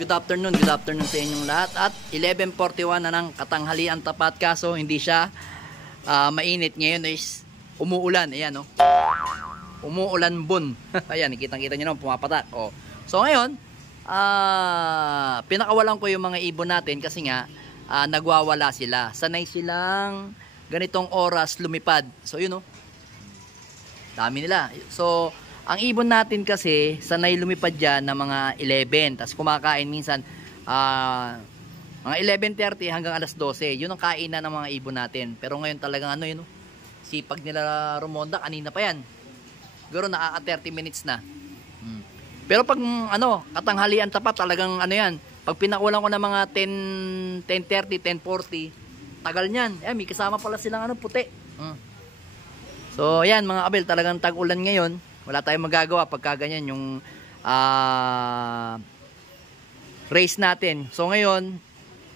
good afternoon sa inyong lahat. At 11:41 na ng katanghalian tapat, kaso hindi siya mainit. Ngayon is umuulan. Ayan, no? Umuulan bun. Ayan, kitang-kita nyo naman, pumapatak. Oh. So ngayon, pinakawalan ko yung mga ibon natin kasi nga nagwawala sila. Sanay silang ganitong oras lumipad. So yun, no? Dami nila. So ang ibon natin kasi sanay lumipad dyan ng mga 11. Tapos kumakain minsan mga 11:30 hanggang alas 12. Yun ang kainan ng mga ibon natin. Pero ngayon talagang ano yun, no? Sipag nila rumonda, kanina pa yan. Siguro na 30 minutes na. Pero pag ano, katanghalian tapat, talagang ano yan. Pag pinakulang ko ng mga 10:30, 10:40, tagal niyan. May kasama pala silang ano, puti. So ayan mga kabel, talagang tag-ulan ngayon. Wala tayong magagawa pagka ganyan yung race natin. So ngayon,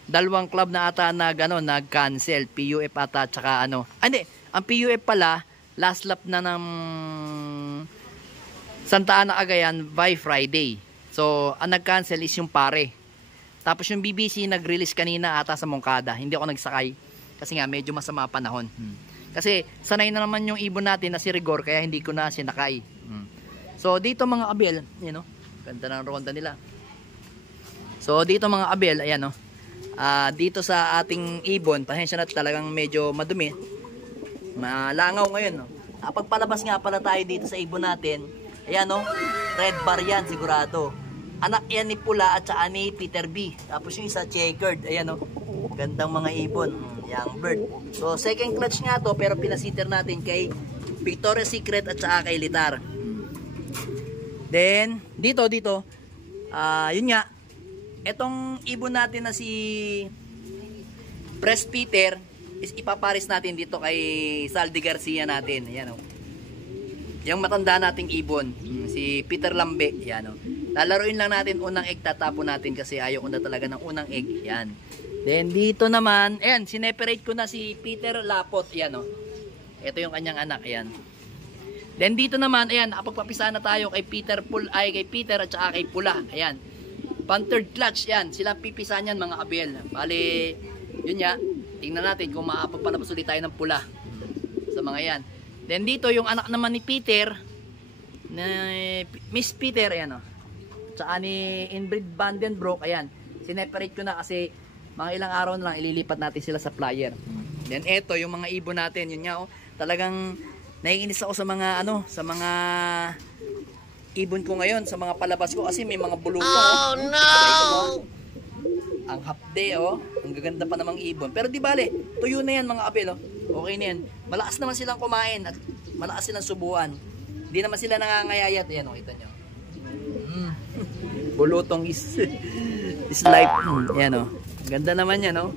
dalawang club na ata nag-cancel, PUF ata tsaka ano. Hindi, ang PUF pala last lap na ng Santa Ana Cagayan by Friday. So ang nag-cancel is yung pare. Tapos yung BBC nag-release kanina ata sa Moncada. Hindi ako nagsakay kasi nga medyo masama panahon. Kasi sanay na naman yung ibon natin na si Rigor, kaya hindi ko na sinakay. So dito mga abel, you know, ganda ng ronda nila. So dito mga abel, ayan, no. Dito sa ating ibon, pasensya na, talagang medyo madumi. Malangaw ngayon, no. Pagpalabas nga pala tayo dito sa ibon natin, ayan, no. Red bar yan sigurado. Anak yan ni Pula at saka ni Peter B. Tapos yung isa checkered, ayan, no. Gandang mga ibon, young bird. So second clutch nga to, pero pinasitter natin kay Victoria's Secret at saka kay Litar. Then dito yun nga, etong ibon natin na si Press Peter is ipaparis natin dito kay Saldi Garcia natin. Ayan, oh. Yung matanda nating ibon, si Peter Lambe, ayan, oh. Lalaruin lang natin unang egg, tatapon natin kasi ayaw ko na talaga ng unang egg. Ayan. Then dito naman, ayan, sineperate ko na si Peter Lapot, ayan, oh. Ito yung kanyang anak, ayan. Then dito naman, ayan, nakapagpapisa na tayo kay Peter kay Peter at saka kay Pula. Ayan. Pan third clutch, yan. Sila pipisa niyan mga abel. Bali, yun nga. Tingnan natin kung makapagpalabas ulit tayo ng Pula sa mga yan. Then dito yung anak naman ni Peter, na Miss Peter, ayan, oh. Tsaka ni Inbreed Vandenbroek, ayan. Sineperate ko na kasi mga ilang araw na lang ililipat natin sila sa flyer. Then eto yung mga ibon natin, yun nga, oh. Talagang naiinis ako sa mga sa mga ibon ko ngayon, sa mga palabas ko kasi may mga bulutong. Oh no! Ang hapde, oh. Ang gaganda pa namang ibon. Pero di bale, tuyo na yan mga abel, oh. Okay na yan. Malakas naman silang kumain at malakas silang subuan. Hindi naman sila nangangayayat. Ayan, oh, kita nyo. Bulutong is life. Ayan, oh. Ganda naman yan, oh.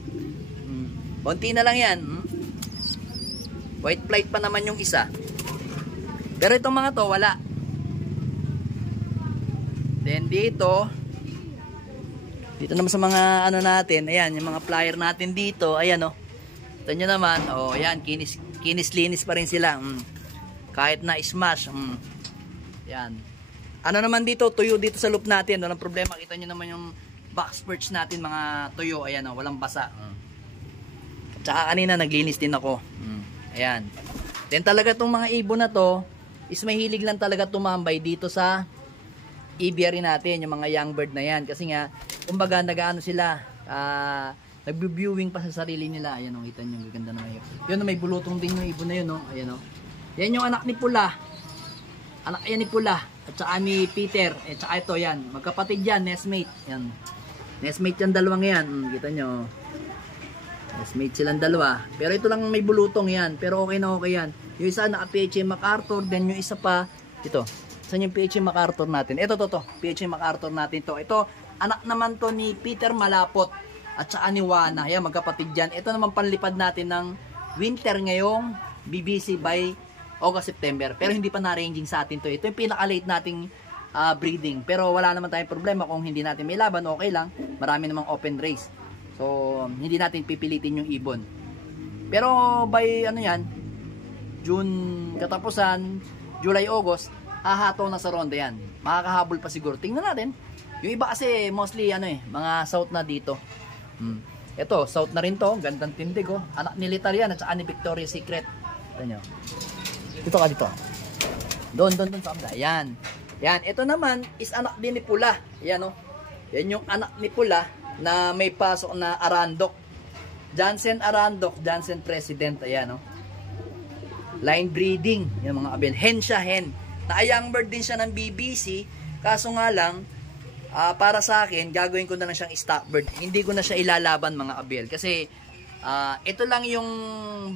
Konti na lang yan. White flight pa naman yung isa. Pero itong mga to, wala. Then dito naman sa mga ano natin, ayan, yung mga flyer natin dito, ayan, oh. Ito nyo naman, oh, ayan, kinis-linis pa rin sila. Kahit na smash. Ayan. Ano naman dito, tuyo dito sa loop natin, walang problema. Kita nyo naman yung box perch natin, mga tuyo, ayan, oh, walang basa. Tsaka kanina naglinis din ako. Ayan. Then talaga itong mga ibon na to is mahilig lang talaga tumambay dito sa aviary natin, yung mga young bird na yan. Kasi nga, kumbaga nag-ano sila, nag-viewing pa sa sarili nila. Ayan, oh, kita nyo, gaganda naman yun. Yun, may bulutong din yung ibon na yun, oh. Ayan, oh. Yan yung anak ni Pula. Anak yan ni Pula. At saka ni Peter. At saka ito, yan. Magkapatid yan, nestmate. Yan. Nestmate yan, dalawang yan. Kita nyo. Nestmate silang dalawa. Pero ito lang may bulutong yan. Pero okay na okay yan. Yung isa naka-PHA MacArthur. Then yung isa pa, ito. Saan yung PHA MacArthur natin? Ito, to. PHA MacArthur natin to. Ito, anak naman to ni Peter Malapot. At saka ni Wana. Yan, magkapatid yan. Ito naman panlipad natin ng winter ngayong BBC by August, September. Pero hindi pa na-ranging sa atin to. Ito yung pinaka-late nating breeding. Pero wala naman tayong problema kung hindi natin may laban. Okay lang. Marami namang open race. So, hindi natin pipilitin yung ibon. Pero by ano yan, June katapusan, July, August, hahato na sa ronda yan. Makakahabol pa siguro. Tingnan natin Yung iba kasi mostly ano mga south na dito. Ito, south na rin to, gandang tindig oh. Anak ni Litarian at saka ni Victoria's Secret. Ito nyo. Dito ka dito. Doon sa kabila. Yan. Yan, ito naman is anak din ni Pula. Yan oh. Yan yung anak ni Pula na may pasok na Arandok. Jansen Arandok, Jansen President. Ayan oh. Line breeding, yung mga abel. Hen siya, hen. Na-young bird din siya ng BBC. Kaso nga lang, para sa akin, gagawin ko na lang siyang stock bird. Hindi ko na siya ilalaban mga abel. Kasi, ito lang yung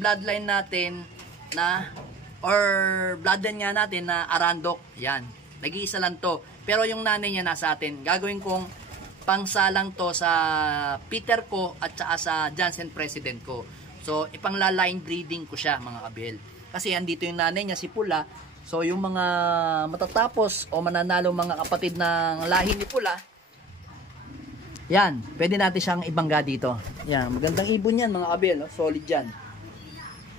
bloodline natin na, or bloodline nga natin na Arandok. Yan. Nag-iisa lang to. Pero yung nanay niya nasa atin. Gagawin kong pangsalang to sa Peter ko at saka sa Jansen President ko. So, ipangla-line breeding ko siya mga abel. Kasi andito yung nanay niya, si Pula. So, yung mga matatapos o mananalo mga kapatid ng lahi ni Pula, yan, pwede natin siyang ibangga dito. Yan, magandang ibon yan mga abel, no? Solid yan.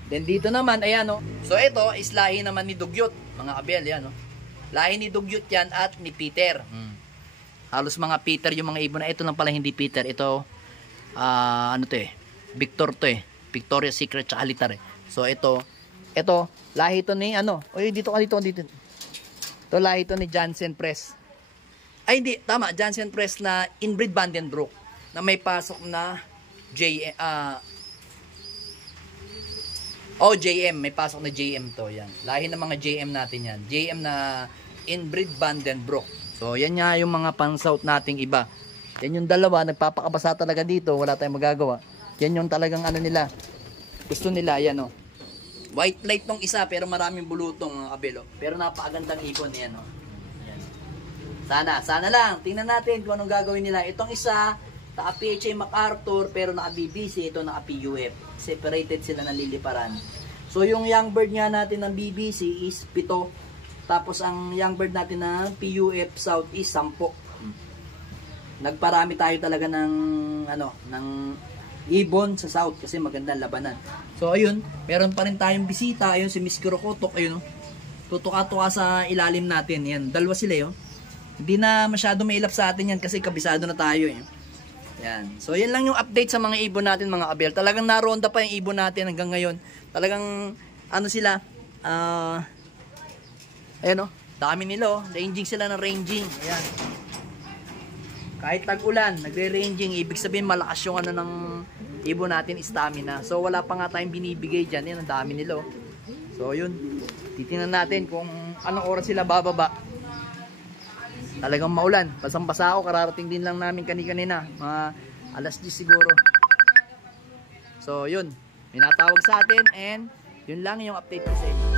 Then dito naman, ayan, no? So, ito is lahi naman ni Dugyot, mga abel, yan, no? Lahi ni Dugyot yan at ni Peter. Halos mga Peter yung mga ibon na ito lang pala hindi Peter. Ito, ano to Victor to Victoria's Secret tsaka Litar So, ito, lahi ito ni dito. Ito lahi ito ni Jansen Press. Ay hindi, tama, Jansen Press na inbreed Vandenbroek na may pasok na JM, may pasok na JM to, yan. Lahi ng mga JM natin yan. JM na inbreed Vandenbroek. So, yan nga yung mga pan-south nating iba. Yan yung dalawa, nagpapakabasa talaga dito, wala tayong magagawa. Yan yung talagang nila. Gusto nila, yan White light tong isa pero maraming bulutong mga kabelo. Pero napakagandang ibon yan Yan. Sana lang. Tingnan natin kung anong gagawin nila. Itong isa, naka-PHA MacArthur pero naka-BBC. Ito naka-PUF. Separated sila ng liliparan. So yung young bird nga natin ng BBC is 7. Tapos ang young bird natin ng PUF South is 10. Nagparami tayo talaga ng ng ibon sa south kasi magandang labanan. So ayun, meron pa rin tayong bisita. Ayun si Miss Kurokotok, ayun tutuka-tuka sa ilalim natin. Yan, dalawa sila Hindi na masyado mailap sa atin yan kasi kabisado na tayo Yan. So yan lang yung update sa mga ibon natin mga abel. Talagang naronda pa yung ibon natin hanggang ngayon. Talagang sila ayan dami nila ranging sila ng ranging. Ayan. Kahit tag-ulan, nagre-ranging, ibig sabihin malakas yung ng ibon natin, stamina. So wala pa nga tayong binibigay dyan. Yan, ang dami nila So yun, titingnan natin kung anong oras sila bababa. Talagang maulan, basang-basa ako, kararating din lang namin kanina, mga alas 10 siguro. So yun, may natawag sa atin and yun lang yung update ko sa inyo.